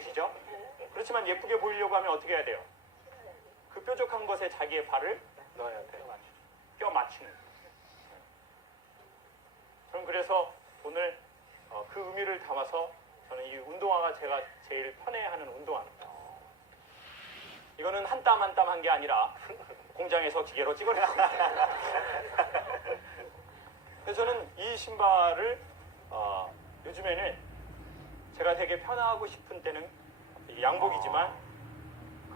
계시죠? 그렇지만 예쁘게 보이려고 하면 어떻게 해야 돼요? 그 뾰족한 것에 자기의 발을 넣어야 돼. 껴 맞추는. 저는 그래서 오늘 그 의미를 담아서 저는 이 운동화가 제가 제일 편해하는 운동화입니다. 이거는 한 땀 한 땀 한 게 아니라 공장에서 기계로 찍어냈습니다. 그래서 저는 이 신발을 요즘에는 제가 되게 편하고 싶은 때는 양복이지만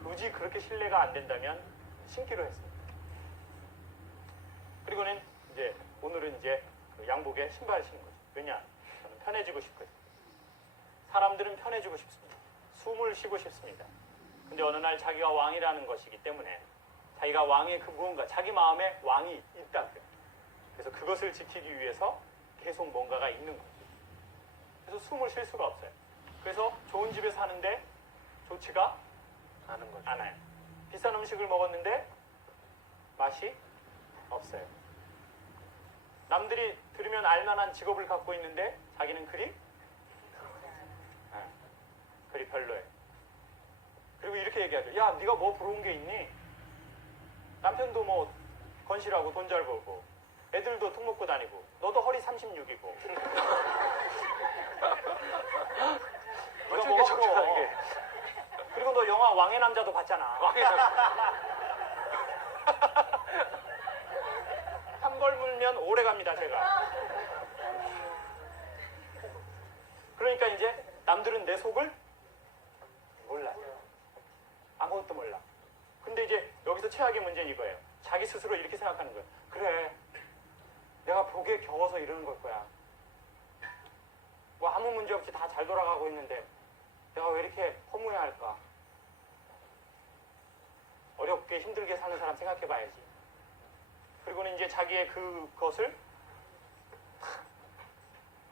굳이 그렇게 신뢰가 안 된다면 신기로 했습니다. 그리고는 이제 오늘은 이제 그 양복에 신발을 신는 거죠. 왜냐? 저는 편해지고 싶거든요. 사람들은 편해지고 싶습니다. 숨을 쉬고 싶습니다. 근데 어느 날 자기가 왕이라는 것이기 때문에 자기가 왕의 그 무언가, 자기 마음에 왕이 있다고요. 그래서 그것을 지키기 위해서 계속 뭔가가 있는 거죠. 그래서 숨을 쉴 수가 없어요. 그래서 좋은 집에 사는데 좋지가 아는 거죠. 않아요. 비싼 음식을 먹었는데 맛이 없어요. 남들이 들으면 알만한 직업을 갖고 있는데 자기는 그리 별로예요. 그리고 이렇게 얘기하죠. 야, 네가 뭐 부러운 게 있니? 남편도 뭐 건실하고 돈 잘 벌고 애들도 툭 먹고 다니고 너도 허리 36이고 어떻게 적절하게. 그리고 너 영화 왕의 남자도 봤잖아. 왕의 남자. 한 벌 물면 오래 갑니다, 제가. 그러니까 이제 남들은 내 속을 몰라요. 아무것도 몰라. 근데 이제 여기서 최악의 문제는 이거예요. 자기 스스로 이렇게 생각하는 거예요. 그래, 내가 벽에 겨워서 이러는 걸 거야. 뭐 아무 문제 없이 다 잘 돌아가고 있는데 내가 왜 이렇게 허무해야 할까? 어렵게 힘들게 사는 사람 생각해봐야지. 그리고는 이제 자기의 그것을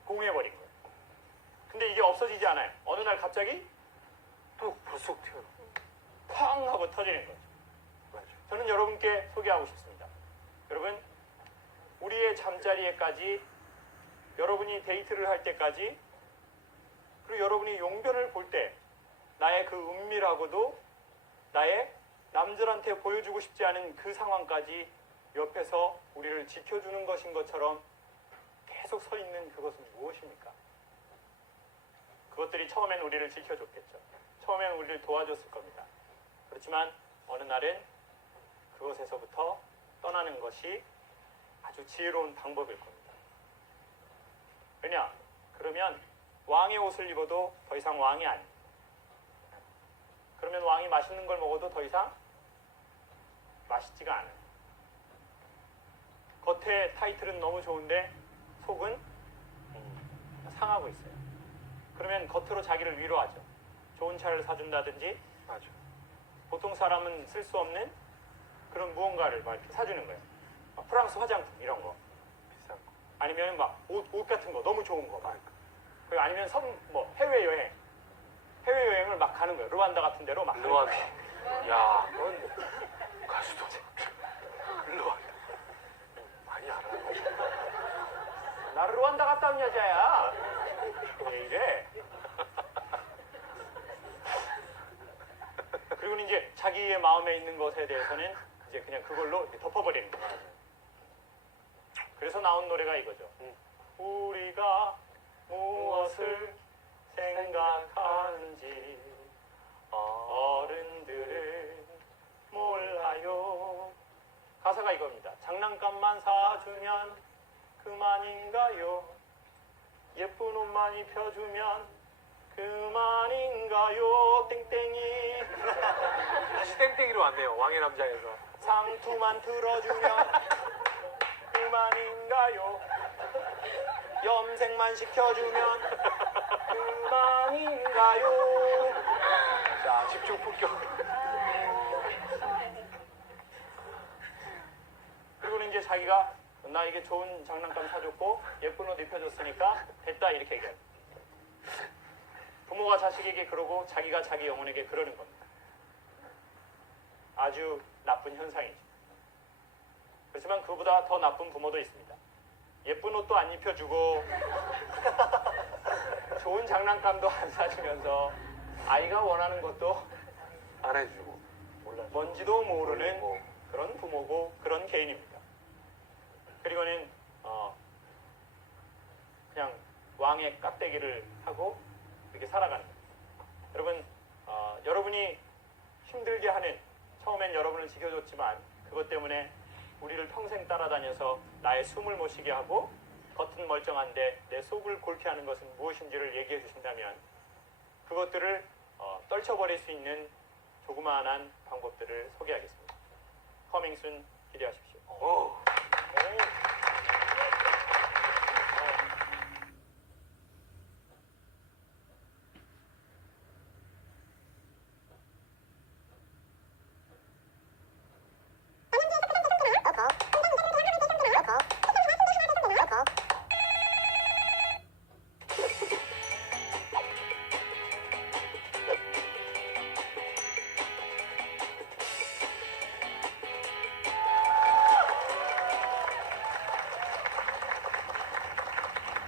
공유해버린 거예요. 근데 이게 없어지지 않아요. 어느 날 갑자기 또 불쑥 튀어. 팡 하고 터지는 거죠. 맞아. 저는 여러분께 소개하고 싶습니다. 여러분, 우리의 잠자리에까지, 여러분이 데이트를 할 때까지, 그리고 여러분이 용변을 볼 때 나의 그 은밀하고도 나의 남들한테 보여주고 싶지 않은 그 상황까지 옆에서 우리를 지켜주는 것인 것처럼 계속 서 있는 그것은 무엇입니까? 그것들이 처음엔 우리를 지켜줬겠죠. 처음엔 우리를 도와줬을 겁니다. 그렇지만 어느 날은 그것에서부터 떠나는 것이 아주 지혜로운 방법일 겁니다. 왜냐? 그러면 왕의 옷을 입어도 더 이상 왕이 아닙니다. 그러면 왕이 맛있는 걸 먹어도 더 이상 맛있지가 않아요. 겉에 타이틀은 너무 좋은데 속은 상하고 있어요. 그러면 겉으로 자기를 위로하죠. 좋은 차를 사준다든지, 맞아. 보통 사람은 쓸 수 없는 그런 무언가를 막 이렇게 사주는 거예요. 프랑스 화장품 이런 거, 비싼 거. 아니면 막 옷 같은 거 너무 좋은 거 막. 그리고 아니면 해외여행을 막 가는 거예요. 르완다 같은 데로 막. 르완다. 야, 넌 가수도 르완다. 많이 알아. 나 르완다 갔다 온 여자야. 왜 이래? 그리고는 이제 자기의 마음에 있는 것에 대해서는 이제 그냥 그걸로 덮어버리는 거예요. 그래서 나온 노래가 이거죠. 우리가 무엇을 생각하는지 어른들은 몰라요. 가사가 이겁니다. 장난감만 사주면 그만인가요? 예쁜 옷만 입혀주면 그만인가요? 땡땡이. 다시 땡땡이로 왔네요. 왕의 남자에서. 상투만 들어주면 그만인가요? 염색만 시켜주면 그만인가요? 자, 집중 폭격. 그리고는 이제 자기가 나에게 좋은 장난감 사줬고 예쁜 옷 입혀줬으니까 됐다 이렇게 얘기해요. 부모가 자식에게 그러고 자기가 자기 영혼에게 그러는 겁니다. 아주 나쁜 현상이죠. 그렇지만 그보다 더 나쁜 부모도 있습니다. 예쁜 옷도 안 입혀주고 좋은 장난감도 안 사주면서 아이가 원하는 것도 안 해주고 몰라. 뭔지도 모르는 뭐. 그런 부모고 그런 개인입니다. 그리고는 그냥 왕의 깍대기를 하고 이렇게 살아가는 겁니다. 여러분, 여러분이 힘들게 하는, 처음엔 여러분을 지켜줬지만 그것 때문에 우리를 평생 따라다녀서 나의 숨을 못 쉬게 하고 겉은 멀쩡한데 내 속을 골케 하는 것은 무엇인지를 얘기해 주신다면 그것들을 떨쳐버릴 수 있는 조그마한 방법들을 소개하겠습니다. 커밍순 기대하십시오. 오.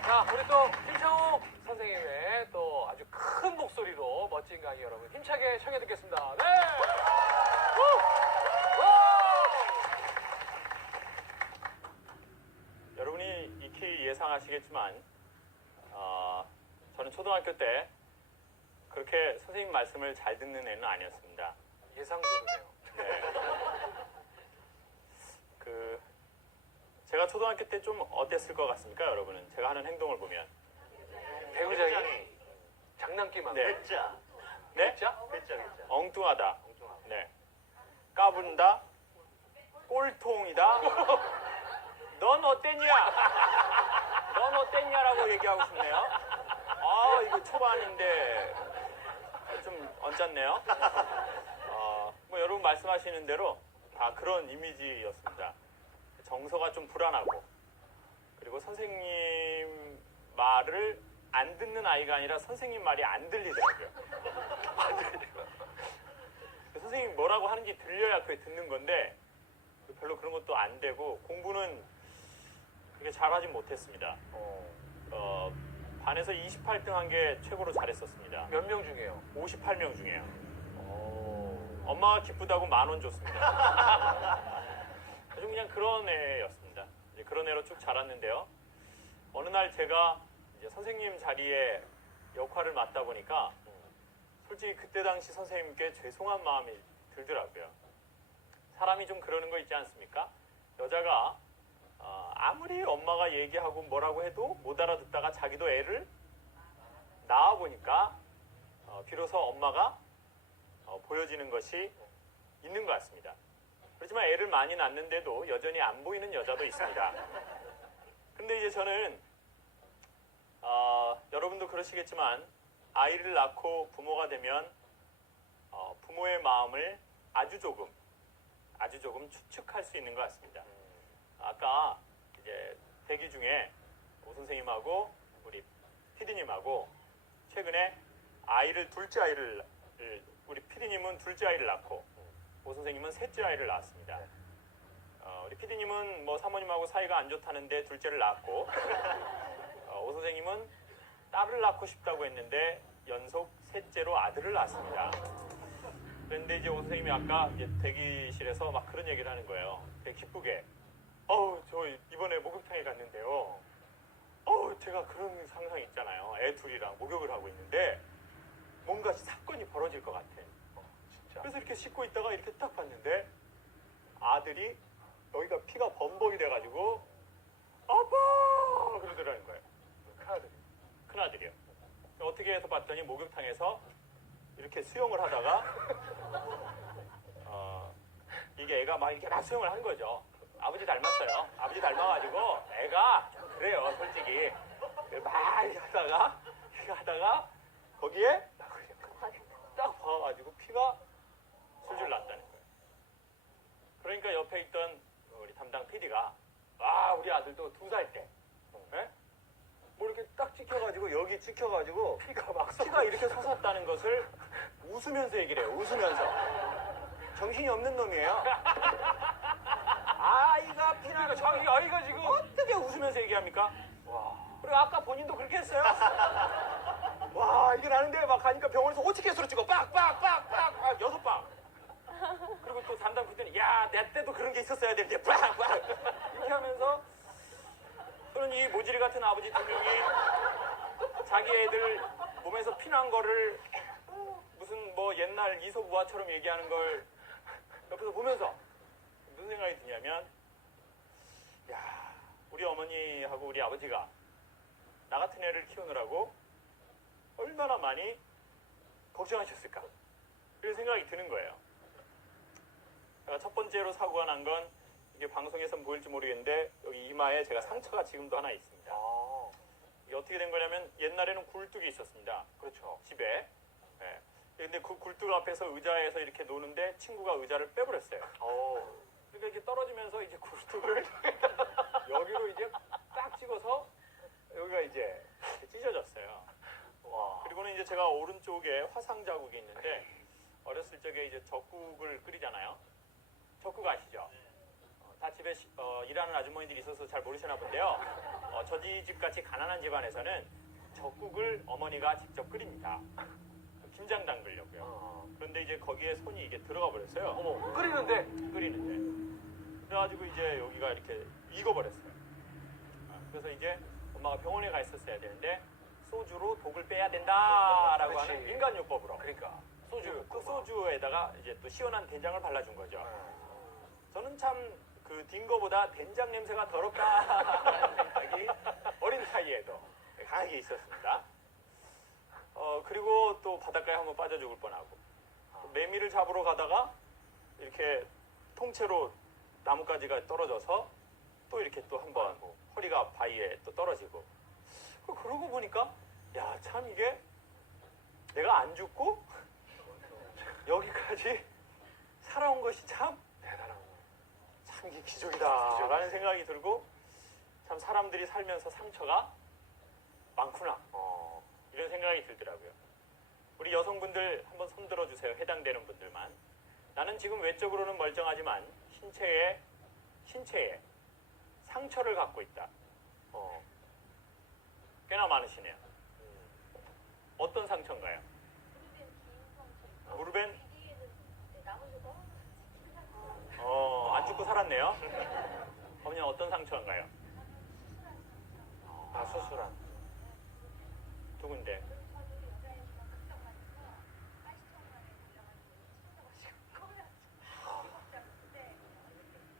자, 우리 또 김창욱 선생님의 또 아주 큰 목소리로 멋진 강의 여러분 힘차게 청해 듣겠습니다. 네. 여러분이 익히 예상하시겠지만 저는 초등학교 때 그렇게 선생님 말씀을 잘 듣는 애는 아니었습니다. 예상대로네요. 네. 제가 초등학교 때 좀 어땠을 것 같습니까, 여러분은? 제가 하는 행동을 보면. 배우장이 장난기만. 네. 배짜. 네? 배짜? 배짜. 엉뚱하다. 엉뚱하고. 네. 까분다. 꼴통이다. 넌 어땠냐? 넌 어땠냐라고 얘기하고 싶네요. 이거 초반인데 좀 언짢네요. 뭐 여러분 말씀하시는 대로 다 그런 이미지였습니다. 정서가 좀 불안하고, 그리고 선생님 말을 안 듣는 아이가 아니라 선생님 말이 안 들리더라고요. 안 들리더라고요. 선생님이 뭐라고 하는지 들려야 그게 듣는 건데 별로 그런 것도 안 되고 공부는 그렇게 잘하진 못했습니다. 반에서 28등 한 게 최고로 잘했었습니다. 몇 명 중에요? 58명 중에요. 엄마가 기쁘다고 10,000원 줬습니다. 아주 그냥 그런 애였습니다. 이제 그런 애로 쭉 자랐는데요. 어느 날 제가 이제 선생님 자리에 역할을 맡다 보니까 솔직히 그때 당시 선생님께 죄송한 마음이 들더라고요. 사람이 좀 그러는 거 있지 않습니까? 여자가 아무리 엄마가 얘기하고 뭐라고 해도 못 알아듣다가 자기도 애를 낳아 보니까 비로소 엄마가 보여지는 것이 있는 것 같습니다. 그렇지만 애를 많이 낳는데도 여전히 안 보이는 여자도 있습니다. 근데 이제 저는 여러분도 그러시겠지만 아이를 낳고 부모가 되면 부모의 마음을 아주 조금 추측할 수 있는 것 같습니다. 아까 이제 대기 중에 오 선생님하고 우리 피디님하고 최근에 둘째 아이를 우리 피디님은 둘째 아이를 낳고 오 선생님은 셋째 아이를 낳았습니다. 우리 피디님은 뭐 사모님하고 사이가 안 좋다는데 둘째를 낳았고 오 선생님은 딸을 낳고 싶다고 했는데 연속 셋째로 아들을 낳았습니다. 그런데 이제 오 선생님이 아까 이제 대기실에서 막 그런 얘기를 하는 거예요. 되게 기쁘게. 저 이번에 목욕탕에 갔는데요. 제가 그런 상상 있잖아요. 애 둘이랑 목욕을 하고 있는데 뭔가 사건이 벌어질 것 같아. 진짜. 그래서 이렇게 씻고 있다가 이렇게 딱 봤는데 아들이 여기가 피가 범벅이 돼가지고 아빠 그러더라는 거예요. 큰아들이요. 어떻게 해서 봤더니 목욕탕에서 이렇게 수영을 하다가 이게 애가 막 이렇게 막 수영을 한 거죠. 아버지 닮았어요. 아버지 닮아가지고 애가 좀 그래요, 솔직히. 막 이렇게 하다가 거기에 딱 봐가지고 피가 술술 났다는 거예요. 그러니까 옆에 있던 우리 담당 PD가 우리 아들도 2살 때 뭐 이렇게 딱 찍혀가지고 여기 찍혀가지고 피가 이렇게 솟았다는 것을 웃으면서 얘기를 해요. 웃으면서. 정신이 없는 놈이에요. 아이가 피나는 자기 아이가 지금 어떻게 웃으면서 얘기합니까? 와. 그리고 아까 본인도 그렇게 했어요. 와 이게 나는데 막 가니까 병원에서 호치케스로 찍어 빡빡빡빡 6방. 그리고 또 담당 PD는 야 내 때도 그런 게 있었어야 되는데 빡빡 이렇게 하면서 또는 이 모질이 같은 아버지 2명이 자기 애들 몸에서 피난 거를 무슨 뭐 옛날 이솝우화처럼 얘기하는 걸 옆에서 보면서 무슨 생각이 드냐면 야 우리 어머니하고 우리 아버지가 나 같은 애를 키우느라고 얼마나 많이 걱정하셨을까 그런 생각이 드는 거예요. 제가 첫 번째로 사고가 난 건 이게 방송에선 보일지 모르겠는데 여기 이마에 제가 상처가 지금도 하나 있습니다. 이게 어떻게 된 거냐면 옛날에는 굴뚝이 있었습니다. 그렇죠. 집에. 예. 근데 그 굴뚝 앞에서 의자에서 이렇게 노는데 친구가 의자를 빼버렸어요. 그러니까 이렇게 떨어지면서 이제 굴뚝을 여기로 이제 딱 찍어서 여기가 이제 이렇게 찢어졌어요. 와. 그리고는 이제 제가 오른쪽에 화상 자국이 있는데 어렸을 적에 이제 젓국을 끓이잖아요. 젓국 아시죠? 다 집에 일하는 아주머니들이 있어서 잘 모르시나 본데요. 저희 집 같이 가난한 집안에서는 젓국을 어머니가 직접 끓입니다. 김장 담그려고요. 그런데 이제 거기에 손이 이게 들어가 버렸어요. 어머, 끓이는데. 그래가지고 이제 여기가 이렇게 익어버렸어요. 그래서 이제 엄마가 병원에 가 있었어야 되는데 소주로 독을 빼야 된다라고 그렇지. 하는 인간요법으로. 그러니까. 그 소주에다가 이제 또 시원한 된장을 발라준 거죠. 저는 참 그 딘 거보다 된장 냄새가 더럽다라는 생각이 어린 나이에도 강하게 있었습니다. 그리고 또 바닷가에 한번 빠져 죽을 뻔하고 매미를 잡으러 가다가 이렇게 통째로 나뭇가지가 떨어져서 또 이렇게 또 한번 허리가 바위에 또 떨어지고 그러고 보니까 야 참 이게 내가 안 죽고 여기까지 살아온 것이 참 대단한 거. 참 이게 기적이다라는 생각이 들고 참 사람들이 살면서 상처가 많구나 이런 생각이 들더라고요. 우리 여성분들 한번 손 들어주세요. 해당되는 분들만. 나는 지금 외적으로는 멀쩡하지만 신체에 상처를 갖고 있다. 꽤나 많으시네요. 어떤 상처인가요? 무릎엔 안 죽고 살았네요. 어머니 어떤 상처인가요? 수술한. 누군데?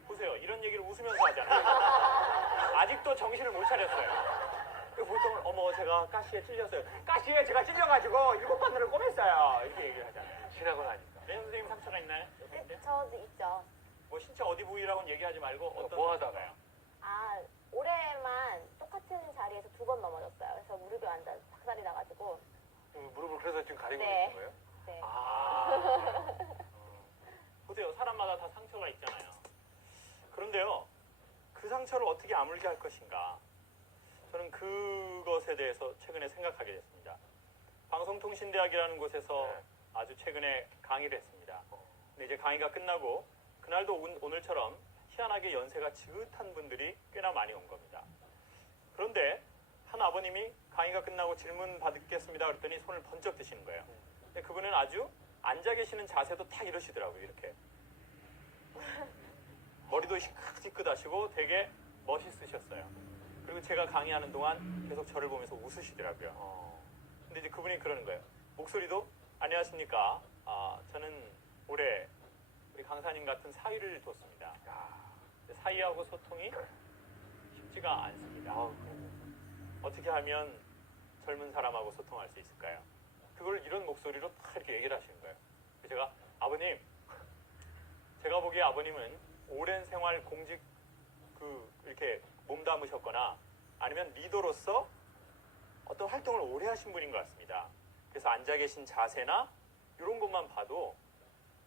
보세요. 이런 얘기를 웃으면서 하잖아요. 아직도 정신을 못 차렸어요. 보통은 어머 제가 가시에 찔렸어요. 가시에 제가 찔려가지고 7번을 꼬맸어요. 이렇게 얘기를 하잖아요. 지나고 나니까. 네, 선생님 상처가 있나요? 네, 저도 있죠. 뭐 신체 어디 부위라고는 얘기하지 말고 어떤 뭐 상처인가요? 아, 올해만 똑같은 자리에서 2번 넘어졌어요. 그래서 무릎이 완전 박살이 나가지고. 무릎을 그래서 지금 가리고 네. 계신 거예요? 네. 보세요. 사람마다 다 상처가 있잖아요. 그런데요. 그 상처를 어떻게 아물게 할 것인가. 저는 그것에 대해서 최근에 생각하게 됐습니다. 방송통신대학이라는 곳에서 네. 아주 최근에 강의를 했습니다. 근데 이제 강의가 끝나고 그날도 오늘처럼 희한하게 연세가 지긋한 분들이 꽤나 많이 온 겁니다. 그런데 한 아버님이 강의가 끝나고 질문 받겠습니다 그랬더니 손을 번쩍 드시는 거예요. 근데 그분은 아주 앉아 계시는 자세도 딱 이러시더라고요. 이렇게. 머리도 시끗시끗하시고 되게 멋있으셨어요. 그리고 제가 강의하는 동안 계속 저를 보면서 웃으시더라고요. 근데 이제 그분이 그러는 거예요. 목소리도 안녕하십니까. 저는 올해 우리 강사님 같은 사위를 뒀습니다. 사위하고 소통이 쉽지가 않습니다. 어떻게 하면 젊은 사람하고 소통할 수 있을까요? 그걸 이런 목소리로 딱 이렇게 얘기를 하시는 거예요. 그래서 제가 아버님, 제가 보기에 아버님은 오랜 생활 공직 이렇게 몸담으셨거나 아니면 리더로서 어떤 활동을 오래 하신 분인 것 같습니다. 그래서 앉아 계신 자세나 이런 것만 봐도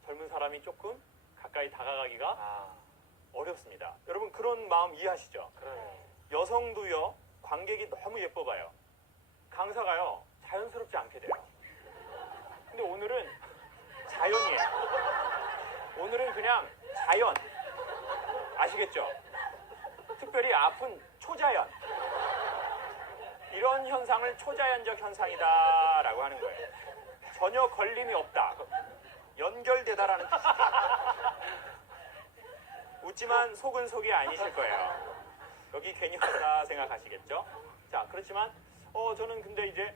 젊은 사람이 조금 가까이 다가가기가 어렵습니다. 여러분 그런 마음 이해하시죠? 그러네. 여성도요, 관객이 너무 예뻐 봐요. 강사가요, 자연스럽지 않게 돼요. 근데 오늘은 자연이에요. 오늘은 그냥 자연. 아시겠죠? 특별히 아픈 초자연. 이런 현상을 초자연적 현상이다라고 하는 거예요. 전혀 걸림이 없다. 연결되다라는 뜻이에요. 웃지만 속은 속이 아니실 거예요. 여기 괜히 왔다 생각하시겠죠? 자, 그렇지만 저는 근데 이제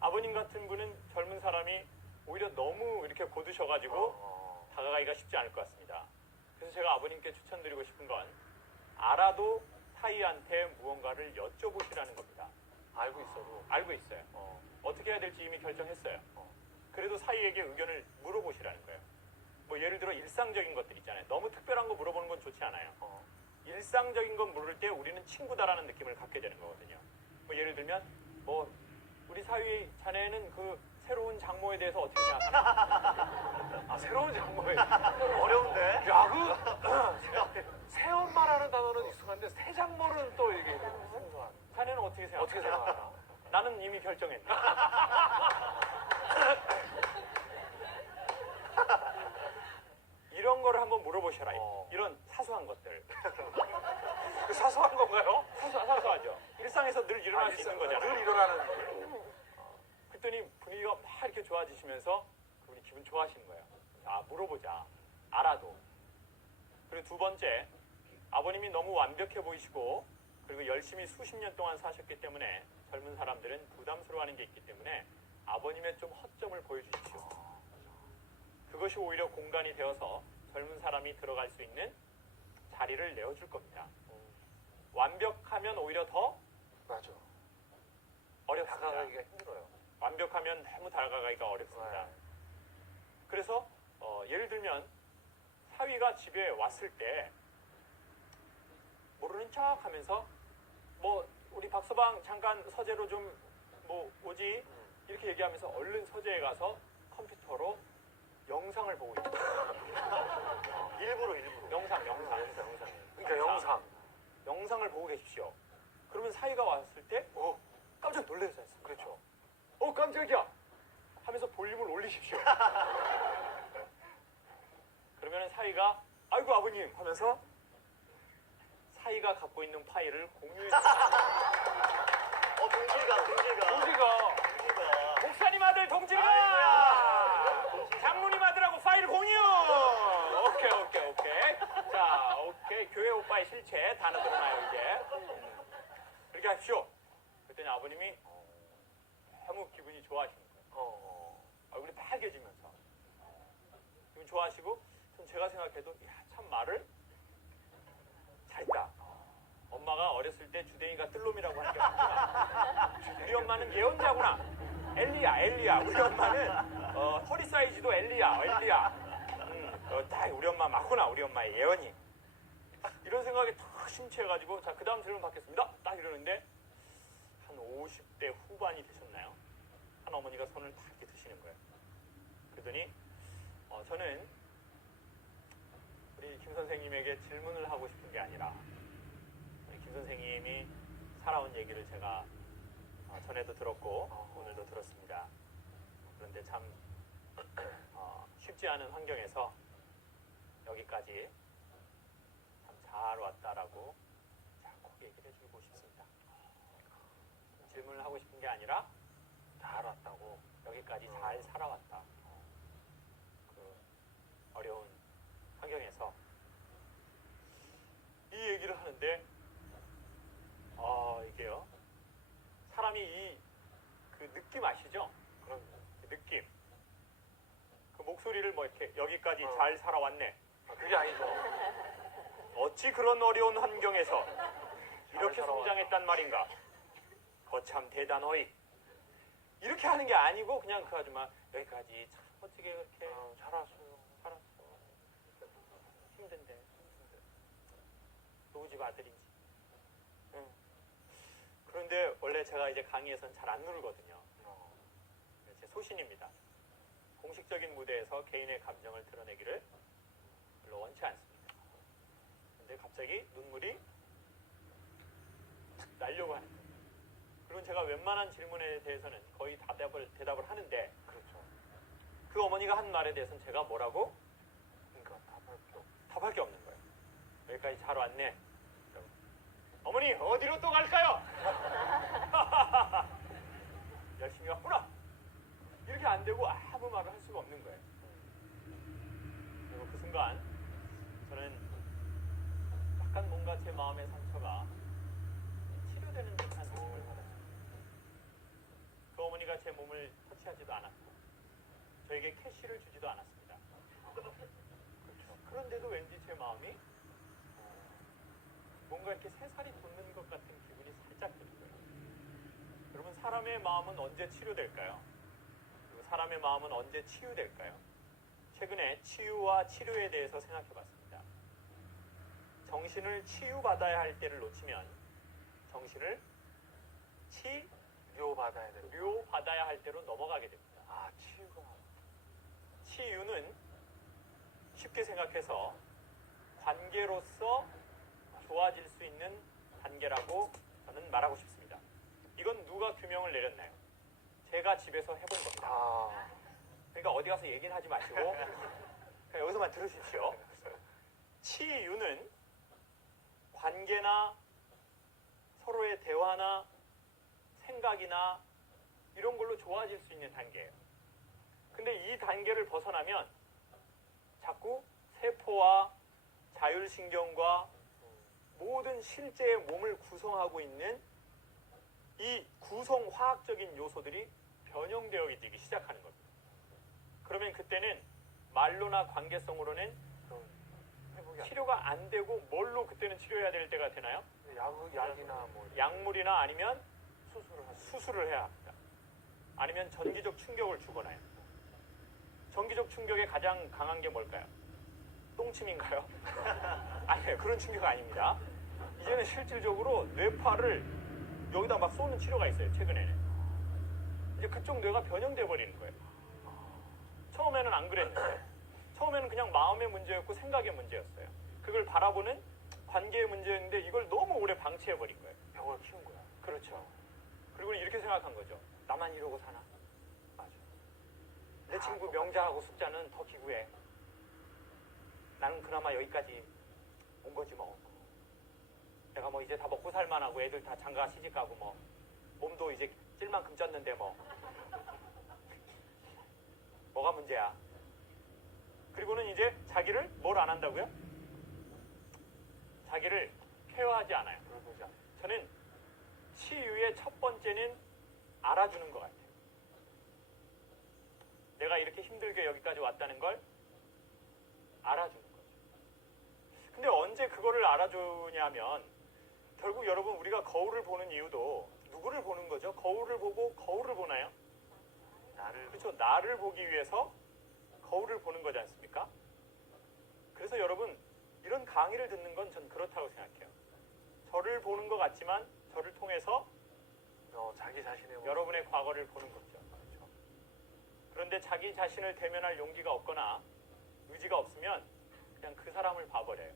아버님 같은 분은 젊은 사람이 오히려 너무 이렇게 고드셔가지고 다가가기가 쉽지 않을 것 같습니다. 그래서 제가 아버님께 추천드리고 싶은 건 알아도 사위한테 무언가를 여쭤보시라는 겁니다. 알고 있어도. 알고 있어요. 어떻게 해야 될지 이미 결정했어요. 그래도 사위에게 의견을 물어보시라는 거예요. 뭐 예를 들어 일상적인 것들 있잖아요. 너무 특별한 거 물어보는 건 좋지 않아요. 일상적인 건 물을 때 우리는 친구다라는 느낌을 갖게 되는 거거든요. 뭐 예를 들면 뭐 우리 사위 자네는 그 새로운 장모에 대해서 어떻게 생각하나? 아, 새로운 장모에. 어려운데? 야, 새엄마라는 단어는 익숙한데 새장모는 또 이게 생소한. 자네는 어떻게 생각하나? 어떻게 생각하나? 나는 이미 결정했네. 이런 거를 한번 물어보셔라. 이런 사소한 것들. 그 사소한 건가요? 사소하죠. 일상에서 늘 일어날 수 있는 거잖아요. 늘 일어나는. 그랬더니 분위기가 막 이렇게 좋아지시면서 그분이 기분 좋아하시는 거예요. 자, 물어보자. 알아도. 그리고 두 번째, 아버님이 너무 완벽해 보이시고 그리고 열심히 수십 년 동안 사셨기 때문에 젊은 사람들은 부담스러워하는 게 있기 때문에 아버님의 좀 허점을 보여주십시오. 그것이 오히려 공간이 되어서 젊은 사람이 들어갈 수 있는 자리를 내어줄 겁니다. 완벽하면 오히려 더 맞아. 어렵습니다. 다가가기가 힘들어요. 완벽하면 너무 다가가기가 어렵습니다. 네. 그래서 예를 들면 사위가 집에 왔을 때 모르는 척 하면서 뭐 우리 박서방 잠깐 서재로 좀 뭐 오지 이렇게 얘기하면서 얼른 서재에 가서 컴퓨터로 영상을 보고 있어요. 일부러. 영상. 그러니까 영상. 영상을 보고 계십시오. 그러면 사위가 왔을 때 깜짝 놀라지 않습니까? 그렇죠. 깜짝이야 하면서 볼륨을 올리십시오. 그러면 사위가 아이고 아버님 하면서 사위가 갖고 있는 파일을 공유해 동질감. 목사님 아들 동지가 아이고야. 장로님 아들하고 파일 공유. 오케이. 자, 오케이. 교회 오빠의 실체 다 드러나요 이제. 그렇게 하십시오. 그랬더니 아버님이 너무 기분이 좋아하시는 거예요. 얼굴이 빨개지면서 기분 좋아하시고 제가 생각해도 참 말을 잘했다. 엄마가 어렸을 때 주댕이가 뜰놈이라고 하는 게 맞구나. 우리 엄마는 예언자구나. 엘리야. 우리 엄마는 허리 사이즈도 엘리야. 딱 우리 엄마 맞구나. 우리 엄마의 예언이. 이런 생각에 탁 심취해가지고 자, 그 다음 질문 받겠습니다. 딱 이러는데 한 50대 후반이 되셨나요? 한 어머니가 손을 탁 이렇게 드시는 거예요. 그러더니 저는 우리 김 선생님에게 질문을 하고 싶은 게 아니라 우리 김 선생님이 살아온 얘기를 제가 전에도 들었고 오늘도 들었습니다. 그런데 참 쉽지 않은 환경에서 여기까지 참 잘 왔다라고 꼭 얘기를 해주고 싶습니다. 질문을 하고 싶은 게 아니라 잘 왔다고 여기까지 잘 살아왔다. 그 어려운 환경에서 이 얘기를 하는데 이게요 사람이 그 느낌 아시죠? 그런 느낌 그 목소리를 뭐 이렇게 여기까지 잘 살아왔네 그게 아니죠. 어찌 그런 어려운 환경에서 이렇게 살아왔다. 성장했단 말인가 거참 대단하이 이렇게 하는 게 아니고 그냥 그 아줌마 여기까지 참 어떻게 그렇게 살았어 힘든데 누구 집 아들인지 그런데 원래 제가 이제 강의에서는 잘 안 누르거든요. 제 소신입니다. 공식적인 무대에서 개인의 감정을 드러내기를 별로 원치 않습니다. 근데 갑자기 눈물이 나려고 하는 거예요. 그리고 제가 웬만한 질문에 대해서는 거의 대답을 하는데 그렇죠. 그 어머니가 한 말에 대해서는 제가 뭐라고? 그러니까 답할 게 없는 거예요. 여기까지 잘 왔네. 어머니 어디로 또 갈까요? 열심히 왔구나. 이렇게 안 되고 아무 말을 할 수가 없는 거예요. 그리고 그 순간 저는 약간 뭔가 제 마음의 상처가 치료되는 듯한 느낌을 받았어요. 그 어머니가 제 몸을 터치하지도 않았고 저에게 캐시를 주지도 않았습니다. 그렇죠. 그런데도 왠지 제 마음이 뭔가 이렇게 새살이 돋는 것 같은 기분이 살짝 들어요. 여러분, 사람의 마음은 언제 치료될까요? 그리고 사람의 마음은 언제 치유될까요? 최근에 치유와 치료에 대해서 생각해 봤습니다. 정신을 치유받아야 할 때를 놓치면 정신을 치료받아야 할 때로 넘어가게 됩니다. 아, 치유가. 치유는 쉽게 생각해서 관계로서 좋아질 수 있는 단계라고 저는 말하고 싶습니다. 이건 누가 규명을 내렸나요? 제가 집에서 해본 겁니다. 아, 그러니까 어디 가서 얘기는 하지 마시고 그냥 여기서만 들으십시오. 치유는 관계나 서로의 대화나 생각이나 이런 걸로 좋아질 수 있는 단계예요. 근데 이 단계를 벗어나면 자꾸 세포와 자율신경과 모든 실제의 몸을 구성하고 있는 이 구성화학적인 요소들이 변형되어지기 시작하는 겁니다. 그러면 그때는 말로나 관계성으로는 회복이 안 치료가 안 되고 뭘로 그때는 치료해야 될 때가 되나요? 돼. 약이나 뭐 약물이나 아니면 수술을 하죠. 수술을 해야 합니다. 아니면 전기적 충격을 주거나요. 전기적 충격에 가장 강한 게 뭘까요? 똥침인가요? 아니에요. 그런 충격 아닙니다. 이제는 실질적으로 뇌파를 여기다 막 쏘는 치료가 있어요. 최근에는. 이제 그쪽 뇌가 변형돼 버리는 거예요. 처음에는 안 그랬는데 처음에는 그냥 마음의 문제였고 생각의 문제였어요. 그걸 바라보는 관계의 문제였는데 이걸 너무 오래 방치해 버린 거예요. 병을 키운 거야. 그렇죠. 그리고 이렇게 생각한 거죠. 나만 이러고 사나? 맞아. 내 친구 명자하고 숙자는 더 기구해. 나는 그나마 여기까지 온 거지 뭐. 내가 뭐 이제 다 먹고 살만하고 애들 다 장가 시집 가고 뭐 몸도 이제 찔 만큼 쪘는데 뭐 뭐가 문제야. 그리고는 이제 자기를 뭘 안 한다고요? 자기를 케어하지 않아요. 돌보자. 저는 치유의 첫 번째는 알아주는 것 같아요. 내가 이렇게 힘들게 여기까지 왔다는 걸 알아주는 거죠. 근데 언제 그거를 알아주냐면 결국 여러분 우리가 거울을 보는 이유도 누구를 보는 거죠? 거울을 보고 거울을 보나요? 나를. 그렇죠. 나를 보기 위해서 거울을 보는 거지 않습니까? 그래서 여러분 이런 강의를 듣는 건 전 그렇다고 생각해요. 저를 보는 것 같지만 저를 통해서 자기 자신의 모습. 여러분의 과거를 보는 거죠. 그렇죠. 그런데 자기 자신을 대면할 용기가 없거나 의지가 없으면 그냥 그 사람을 봐버려요.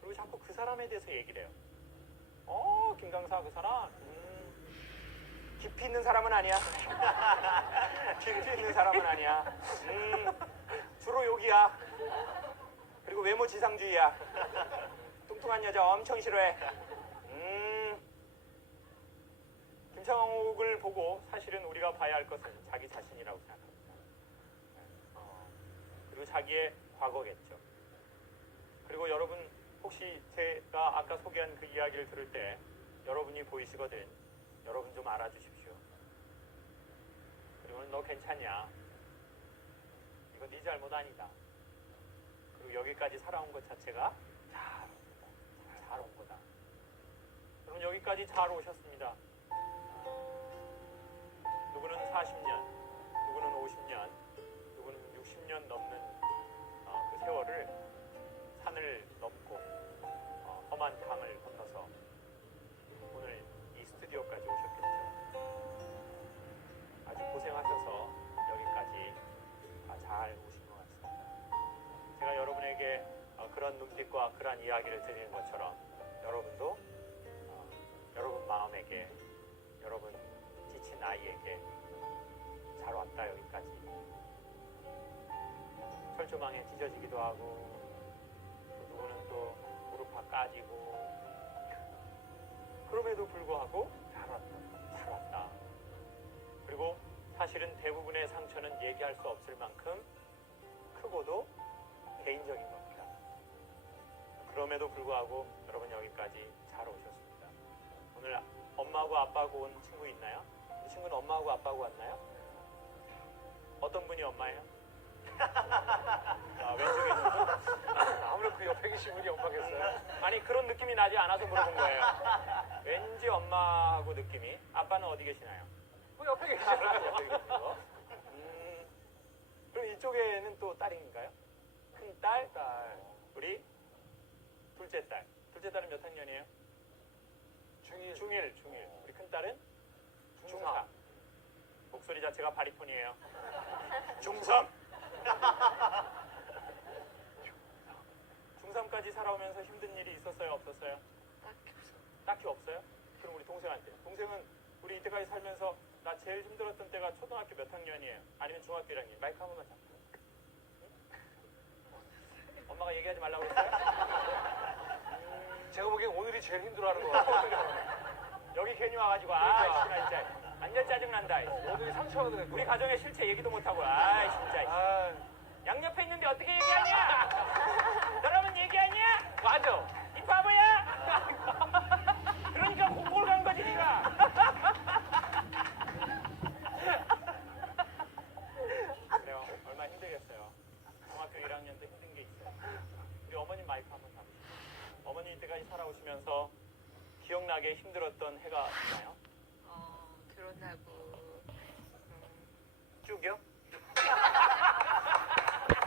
그리고 자꾸 그 사람에 대해서 얘기를 해요. 김강사 그 사람 깊이 있는 사람은 아니야. 깊이 있는 사람은 아니야. 주로 욕이야. 그리고 외모 지상주의야. 뚱뚱한 여자 엄청 싫어해. 김창옥을 보고 사실은 우리가 봐야 할 것은 자기 자신이라고 생각합니다. 그리고 자기의 과거겠죠. 그리고 여러분 혹시 제가 아까 소개한 그 이야기를 들을 때 여러분이 보이시거든. 여러분 좀 알아주십시오. 그리고 너 괜찮냐? 이거 네 잘못 아니다. 그리고 여기까지 살아온 것 자체가 잘 온 거다. 여러분 여기까지 잘 오셨습니다. 누구는 40년, 누구는 50년, 누구는 60년 넘는 그 세월을 산을 넘고 험한 강을 건너서 오늘 이 스튜디오까지 오셨겠죠. 아주 고생하셔서 여기까지 잘 오신 것 같습니다. 제가 여러분에게 그런 눈빛과 그런 이야기를 드리는 것처럼 여러분도 여러분 마음에게 여러분 지친 아이에게 잘 왔다 여기까지 철조망에 찢어지기도 하고 또 누구는 또 무릎 다 까지고 그럼에도 불구하고 잘 왔다. 그리고 사실은 대부분의 상처는 얘기할 수 없을 만큼 크고도 개인적인 겁니다. 그럼에도 불구하고 여러분 여기까지 잘 오셨습니다. 오늘 엄마하고 아빠하고 온 친구 있나요? 이 친구는 엄마하고 아빠하고 왔나요? 어떤 분이 엄마예요? 왼쪽에 있는 분? 아무래도 그 옆에 계신 분이 엄마겠어요. 아니 그런 느낌이 나지 않아서 물어본 거예요. 왠지 엄마하고 느낌이. 아빠는 어디 계시나요? 그 옆에 계시잖아요. 옆에 계시고. 그럼 이쪽에는 또 딸인가요? 큰 딸, 우리 둘째 딸. 둘째 딸은 몇 학년이에요? 중일. 중1. 우리 큰 딸은 중3. 중3. 목소리 자체가 바리톤이에요. 중3. 중3까지 살아오면서 힘든 일이 있었어요? 없었어요? 딱히 없어요? 그럼 우리 동생한테. 동생은 우리 이때까지 살면서 나 제일 힘들었던 때가 초등학교 몇 학년이에요? 아니면 중학교 1학년? 마이크 한 번만 잡고. 응? 엄마가 얘기하지 말라고 그랬어요? 제가 보기엔 오늘이 제일 힘들어하는 것 같아요. 여기 괜히 와가지고 그러니까. 진짜 진짜 완전 짜증난다. 오늘이 상처가 되는 우리 가정의 실체 얘기도 못하고 진짜 아, 양옆에 있는데 어떻게 얘기하냐? 너라면 얘기하냐? 맞아. 이 바보야! 그러니까 공고를 간 거지 니가. 그래요. 얼마나 힘들겠어요. 중학교 1학년 때 힘든 게 있어요. 우리 어머님 마이크 한번 잡으시죠. 어머님 이때까지 살아오시면서 기억나게 힘들었던 해가 있나요? 결혼하고 쭉이요?